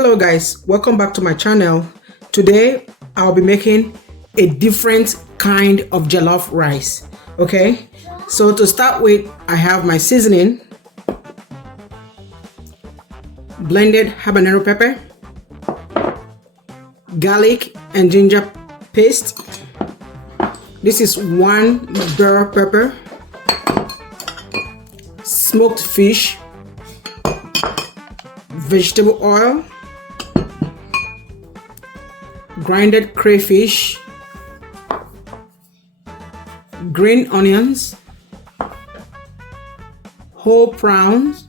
Hello guys, welcome back to my channel. Today I'll be making a different kind of jollof rice. Okay, so to start with, I have my seasoning, blended habanero pepper, garlic and ginger paste. This is 1 bell pepper, smoked fish, vegetable oil, grinded crayfish, green onions, whole prawns,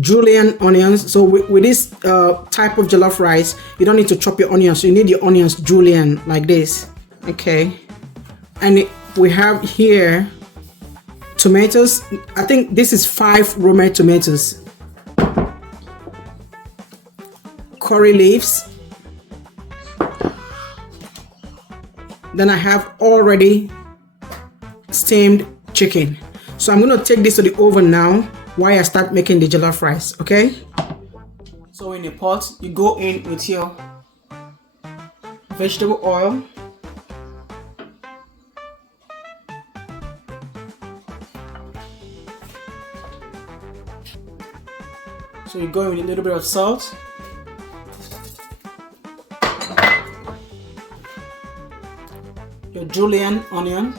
julienne onions. So with this type of jollof rice, you don't need to chop your onions. You need your onions julienne like this. Okay, and we have here tomatoes. I think this is 5 romaine tomatoes, curry leaves. Then I have already steamed chicken. So I'm going to take this to the oven now while I start making the jollof rice. Okay, so in a pot, you go in with your vegetable oil, so you go in with a little bit of salt, your julienne onion,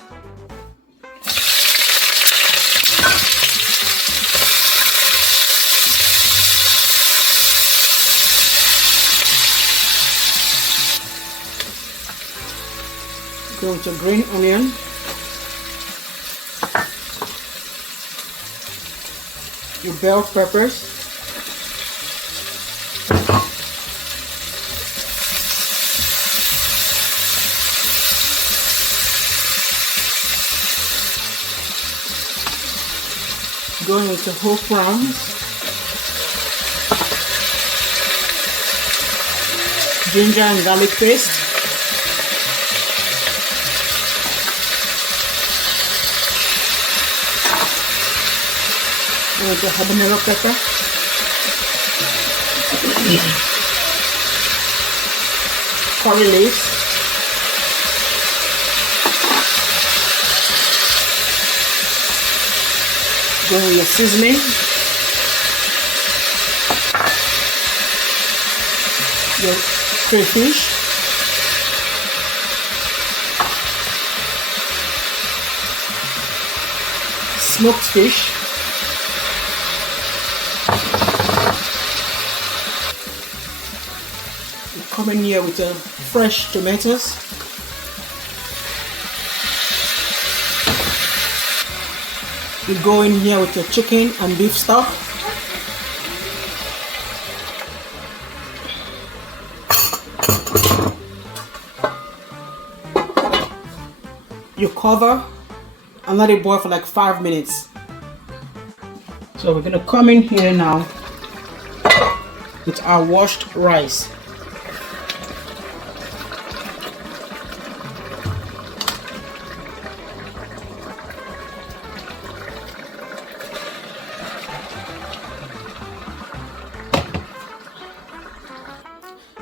go with your green onion, your bell peppers, going with the whole prawns, ginger and garlic paste, and with the habanero pepper, curry leaves, go with your seasoning, your crayfish, smoked fish, you come in here with the fresh tomatoes, you go in here with your chicken and beef stock, you cover and let it boil for like 5 minutes. So we're gonna come in here now with our washed rice.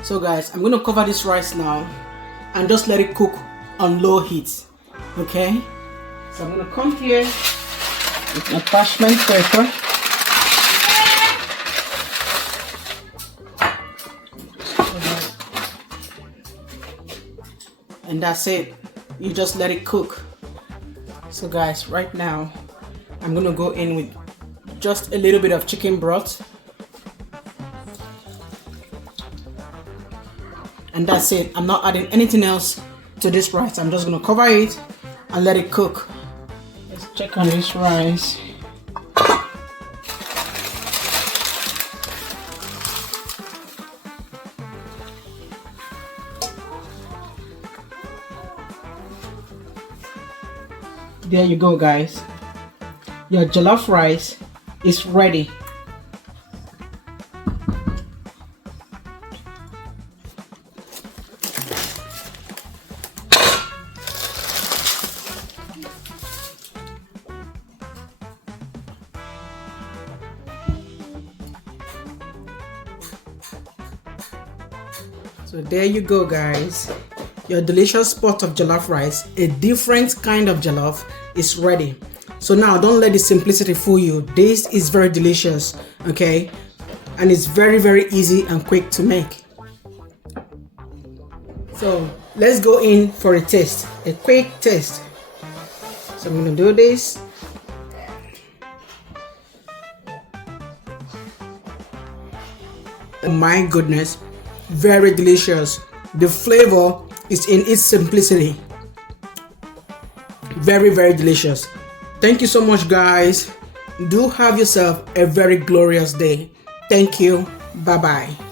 So guys, I'm going to cover this rice now and just let it cook on low heat. Okay, so I'm going to come here with my parchment paper, and that's it. You just let it cook. So guys, right now I'm going to go in with just a little bit of chicken broth. And that's it. I'm not adding anything else to this rice. I'm just going to cover it and let it cook. Let's check on this rice. There you go guys. Your jollof rice is ready. So there you go, guys. Your delicious pot of jollof rice, a different kind of jollof, is ready. So now don't let the simplicity fool you. This is very delicious, okay? And it's very, very easy and quick to make. So let's go in for a taste, a quick taste. So I'm gonna do this. Oh my goodness, very delicious. The flavor is in its simplicity. Very, very delicious. Thank you so much, guys. Do have yourself a very glorious day. Thank you. Bye bye.